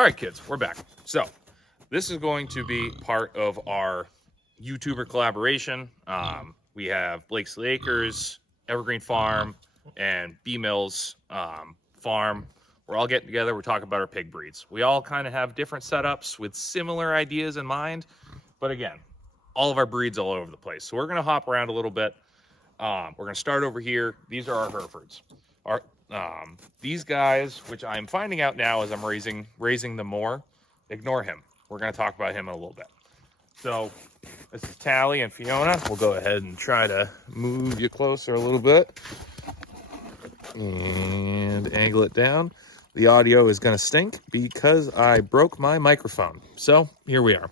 All right, kids, we're back. So this is going to be part of our YouTuber collaboration. We have Blakeslee Acres, Evergreen Farm, and B Mills Farm. We're all getting together. We're talking about our pig breeds. We all kind of have different setups with similar ideas in mind. But again, all of our breeds all over the place. So we're going to hop around a little bit. We're going to start over here. These are our Herfords. These guys, which I'm finding out now as I'm raising them more, ignore him. We're going to talk about him in a little bit. So this is Tally and Fiona. We'll go ahead and try to move you closer a little bit and angle it down. The audio is going to stink because I broke my microphone. So here we are.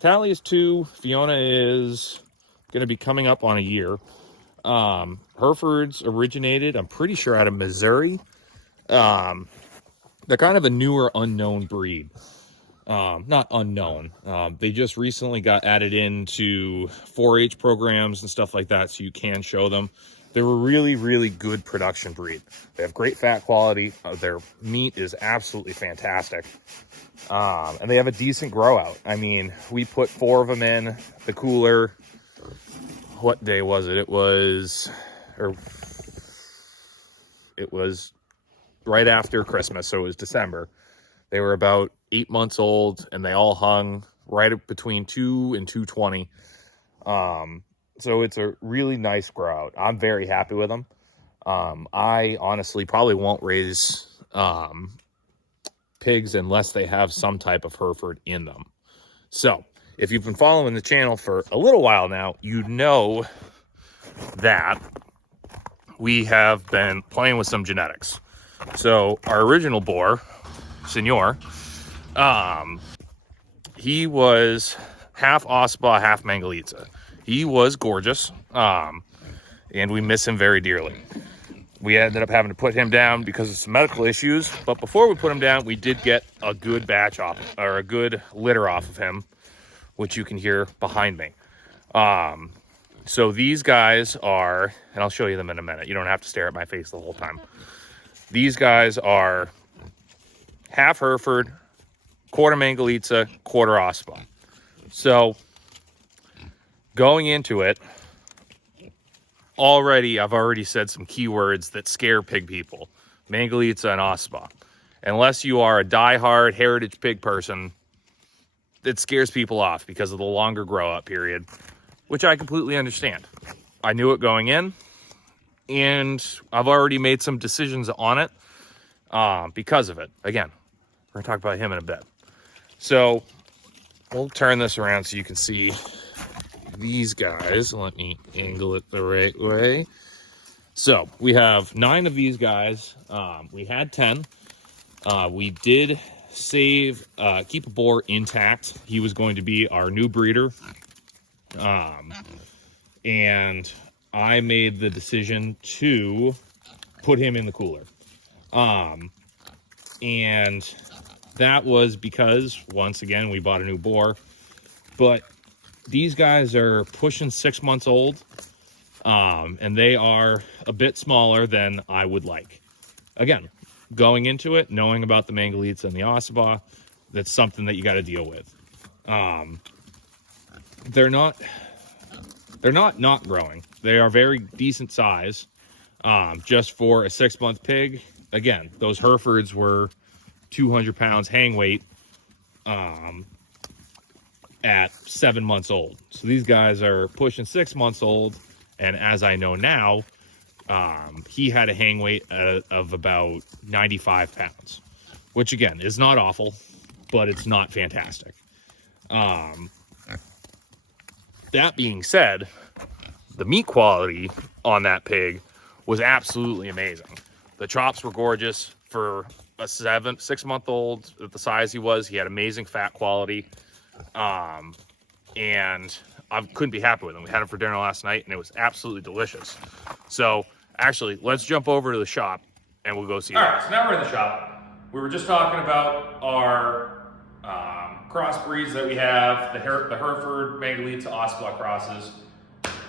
Tally is 2. Fiona is going to be coming up on a year. Herfords originated, I'm pretty sure, out of Missouri. They're kind of a newer unknown breed. Not unknown. They just recently got added into 4-H programs and stuff like that, so you can show them. They're a really, really good production breed. They have great fat quality. Their meat is absolutely fantastic. And they have a decent grow out. I mean, we put 4 of them in the cooler. What day was it? It was right after Christmas, so it was December. They were about 8 months old, and they all hung right between 2 and 220. So it's a really nice grow out. I'm very happy with them. I honestly probably won't raise pigs unless they have some type of Hereford in them. So if you've been following the channel for a little while now, you know that we have been playing with some genetics. So our original boar, Senor, he was half Ossabaw, half Mangalitsa. He was gorgeous, and we miss him very dearly. We ended up having to put him down because of some medical issues, but before we put him down, we did get a good batch off, or a good litter off of him, which you can hear behind me. So these guys are, and I'll show you them in a minute. You don't have to stare at my face the whole time. These guys are half Hereford, quarter Mangalitsa, quarter Ossabaw. So going into it, I've already said some keywords that scare pig people. Mangalitsa and Ossabaw. Unless you are a diehard heritage pig person, it scares people off because of the longer grow up period, which I completely understand. I knew it going in, and I've already made some decisions on it because of it. Again, we're gonna talk about him in a bit. So we'll turn this around so you can see these guys. Let me angle it the right way. So we have 9 of these guys. We had 10. We did keep a boar intact. He was going to be our new breeder. And I made the decision to put him in the cooler. And that was because, once again, we bought a new boar. But these guys are pushing 6 months old. And they are a bit smaller than I would like. Again, going into it, knowing about the Mangalitsa and the Ossabaw, that's something that you got to deal with. They're not growing. They are very decent size. Just for a 6-month pig. Again, those Herefords were 200 pounds hang weight at 7 months old. So these guys are pushing 6 months old. And as I know now, he had a hang weight of about 95 pounds, which again is not awful, but it's not fantastic. That being said, the meat quality on that pig was absolutely amazing. The chops were gorgeous for a 6-month-old at the size he was. He had amazing fat quality. And I couldn't be happy with him. We had him for dinner last night, and it was absolutely delicious. So, actually, let's jump over to the shop, and we'll go see. All right, so now we're in the shop. We were just talking about our crossbreeds that we have, the Hereford, Mangalitsa, Ossabaw crosses.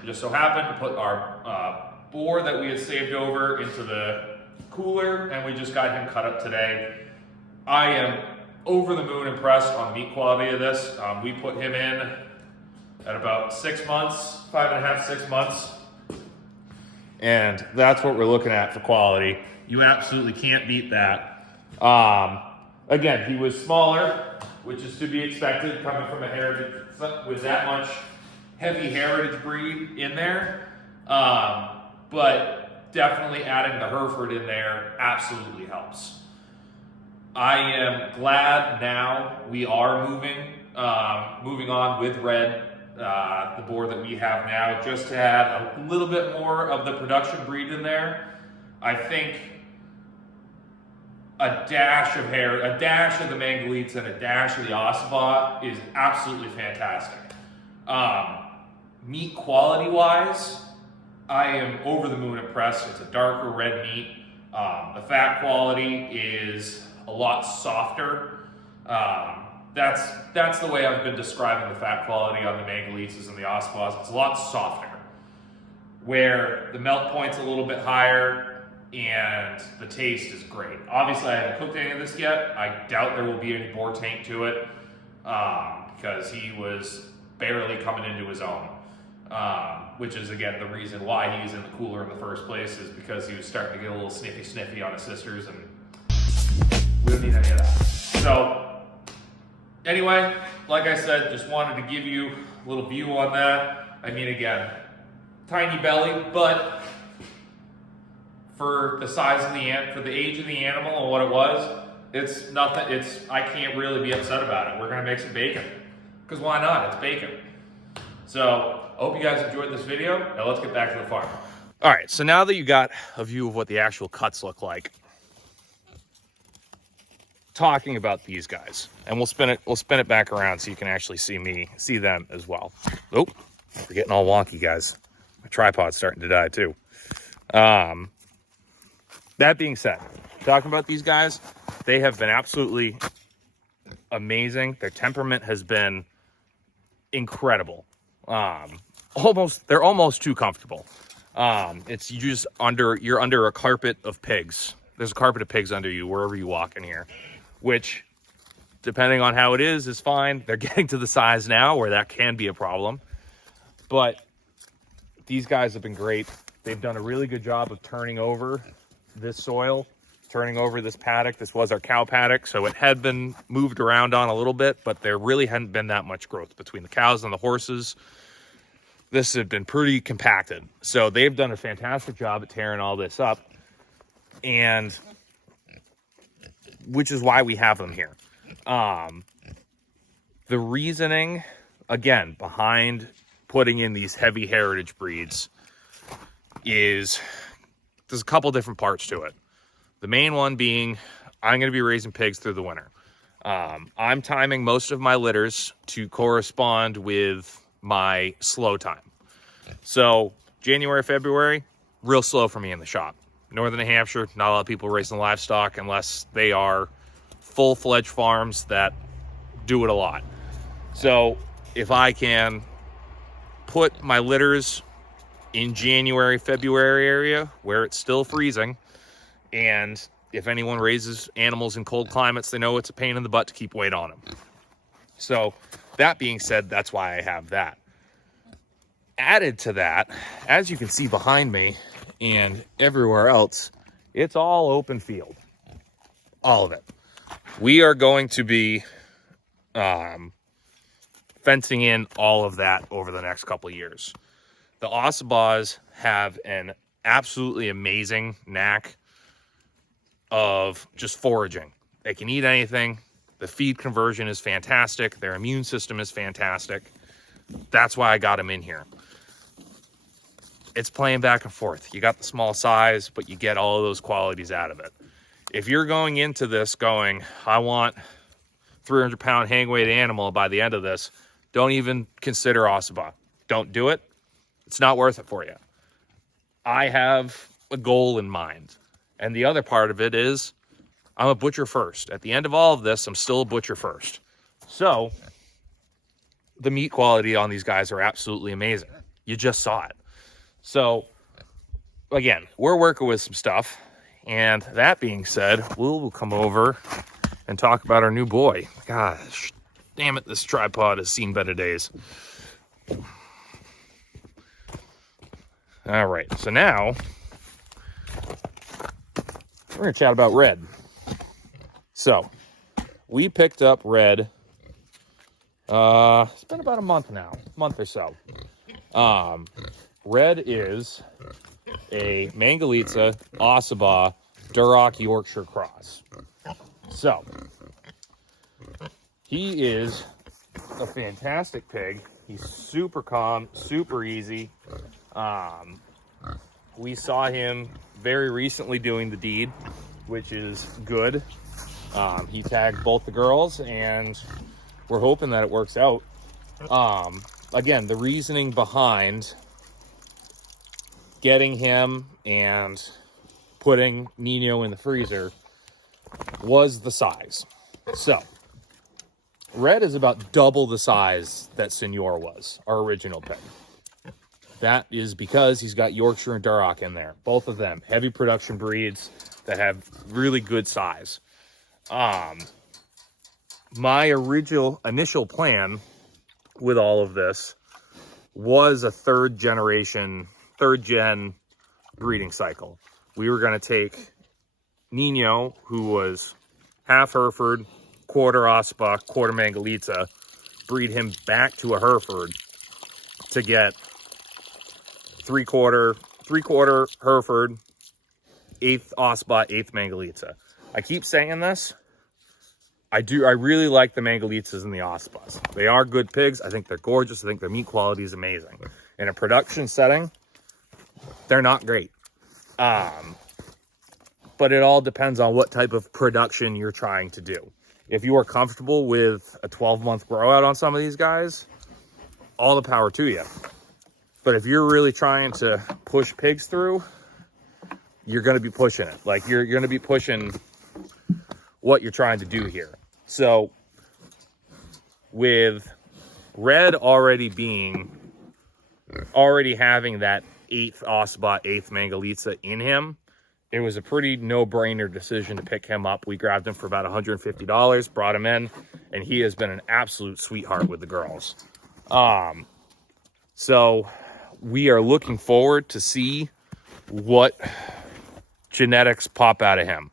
We just so happened to put our boar that we had saved over into the cooler, and we just got him cut up today. I am over the moon impressed on the meat quality of this. We put him in at about 6 months, 5.5, 6 months. And that's what we're looking at for quality. You absolutely can't beat that. Again, he was smaller, which is to be expected coming from a heritage with that much heavy heritage breed in there. But definitely adding the Hereford in there absolutely helps. I am glad now we are moving on with Red, the boar that we have now, just to add a little bit more of the production breed in there. I think a dash of the Mangalites and a dash of the Ossibot is absolutely fantastic. Meat quality wise, I am over the moon impressed. It's a darker red meat. The fat quality is a lot softer. That's the way I've been describing the fat quality on the Mangalites and the Ossibots. It's a lot softer, where the melt point's a little bit higher and the taste is great. Obviously, I haven't cooked any of this yet. I doubt there will be any boar taint to it because he was barely coming into his own, which is, again, the reason why he's in the cooler in the first place, is because he was starting to get a little sniffy on his sisters, and we don't need any of that. So, anyway, like I said, just wanted to give you a little view on that. I mean, again, tiny belly, but for the size of for the age of the animal and what it was, it's nothing. I can't really be upset about it. We're gonna make some bacon, because why not? It's bacon. So, I hope you guys enjoyed this video. Now let's get back to the farm. All right, so now that you got a view of what the actual cuts look like, talking about these guys, and we'll spin it back around so you can actually see them as well. Oh, we're getting all wonky, guys. My tripod's starting to die too. That being said, talking about these guys, they have been absolutely amazing. Their temperament has been incredible. They're almost too comfortable. You're under a carpet of pigs. There's a carpet of pigs under you wherever you walk in here, which, depending on how it is fine. They're getting to the size now where that can be a problem, but these guys have been great. They've done a really good job of turning over this soil, turning over this paddock. This was our cow paddock, so it had been moved around on a little bit, but there really hadn't been that much growth between the cows and the horses. This had been pretty compacted. So they've done a fantastic job at tearing all this up, and which is why we have them here. The reasoning, again, behind putting in these heavy heritage breeds is there's a couple different parts to it. The main one being, I'm going to be raising pigs through the winter. I'm timing most of my litters to correspond with my slow time. So January, February, real slow for me in the shop. Northern New Hampshire, not a lot of people raising livestock unless they are full-fledged farms that do it a lot. So if I can put my litters in January, February area where it's still freezing, and if anyone raises animals in cold climates, they know it's a pain in the butt to keep weight on them. So that being said, that's why I have that. Added to that, as you can see behind me and everywhere else, it's all open field. All of it. We are going to be fencing in all of that over the next couple of years. The Ossibos have an absolutely amazing knack of just foraging. They can eat anything. The feed conversion is fantastic. Their immune system is fantastic. That's why I got them in here. It's playing back and forth. You got the small size, but you get all of those qualities out of it. If you're going into this going, I want 300-pound hang weight animal by the end of this, don't even consider Ossibot. Don't do it. It's not worth it for you. I have a goal in mind. And the other part of it is I'm a butcher first. At the end of all of this, I'm still a butcher first. So the meat quality on these guys are absolutely amazing. You just saw it. So again, we're working with some stuff, And that being said, we'll come over and talk about our new boy. Gosh, damn it, this tripod has seen better days. All right, so now we're gonna chat about Red. So we picked up Red, it's been about a month now, month or so. Red is a Mangalitsa Ossaba Duroc Yorkshire cross. So he is a fantastic pig. He's super calm, super easy. We saw him very recently doing the deed, which is good. He tagged both the girls, and we're hoping that it works out. Again, the reasoning behind getting him and putting Nino in the freezer was the size. So Red is about double the size that Senor was, our original pig. That is because he's got Yorkshire and Duroc in there. Both of them, heavy production breeds that have really good size. My initial plan with all of this was a third gen breeding cycle. We were going to take Nino, who was half Hereford, quarter Ossaba, quarter Mangalitsa, breed him back to a Hereford to get three-quarter Hereford, eighth Ossaba, eighth Mangalitsa. I keep saying this. I really like the Mangalitsas and the Ossabas. They are good pigs. I think they're gorgeous. I think their meat quality is amazing. In a production setting, they're not great. But it all depends on what type of production you're trying to do. If you are comfortable with a 12-month grow out on some of these guys, all the power to you. But if you're really trying to push pigs through, you're going to be pushing it. Like, you're going to be pushing what you're trying to do here. So with Red already having that eighth Ossaba, eighth Mangalitsa in him, it was a pretty no-brainer decision to pick him up. We grabbed him for about $150, brought him in, and he has been an absolute sweetheart with the girls. So we are looking forward to see what genetics pop out of him.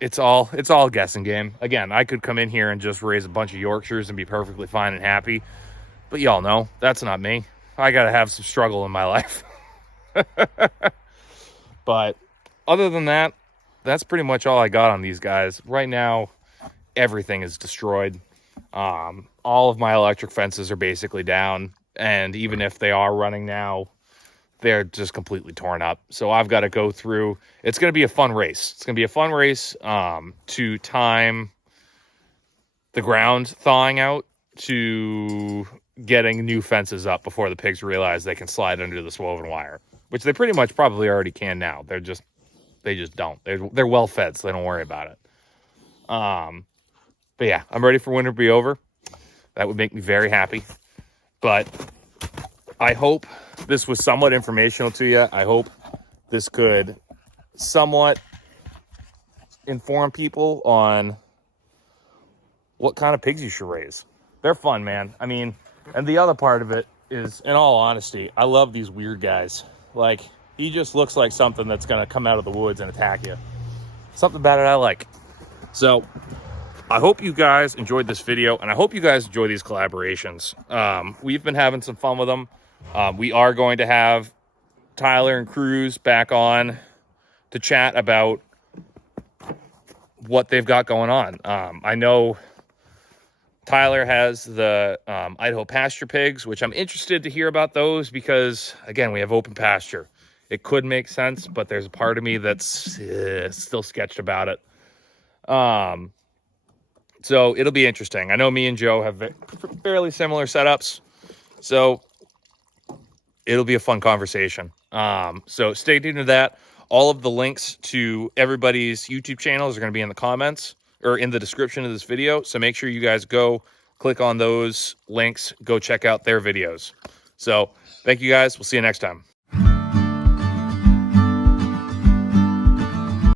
It's all a guessing game. Again, I could come in here and just raise a bunch of Yorkshires and be perfectly fine and happy, but y'all know that's not me. I gotta have some struggle in my life. But other than that, that's pretty much all I got on these guys. Right now, everything is destroyed. All of my electric fences are basically down, and even if they are running now, they're just completely torn up. So I've got to go through. It's going to be a fun race. It's going to be a fun race to time the ground thawing out to getting new fences up before the pigs realize they can slide under the woven wire, which they pretty much probably already can now. They just don't. They're well fed, so they don't worry about it. But yeah, I'm ready for winter to be over. That would make me very happy. But I hope this was somewhat informational to you. I hope this could somewhat inform people on what kind of pigs you should raise. They're fun, man. I mean, and the other part of it is, in all honesty, I love these weird guys. Like, he just looks like something that's going to come out of the woods and attack you. Something about it I like. So I hope you guys enjoyed this video, and I hope you guys enjoy these collaborations. We've been having some fun with them. We are going to have Tyler and Cruz back on to chat about what they've got going on. I know Tyler has the Idaho pasture pigs, which I'm interested to hear about those because, again, we have open pasture. It could make sense, but there's a part of me that's still sketched about it. So it'll be interesting. I know me and Joe have fairly similar setups, so it'll be a fun conversation. So stay tuned to that. All of the links to everybody's YouTube channels are going to be in the comments or in the description of this video. So make sure you guys go click on those links, go check out their videos. So thank you guys. We'll see you next time.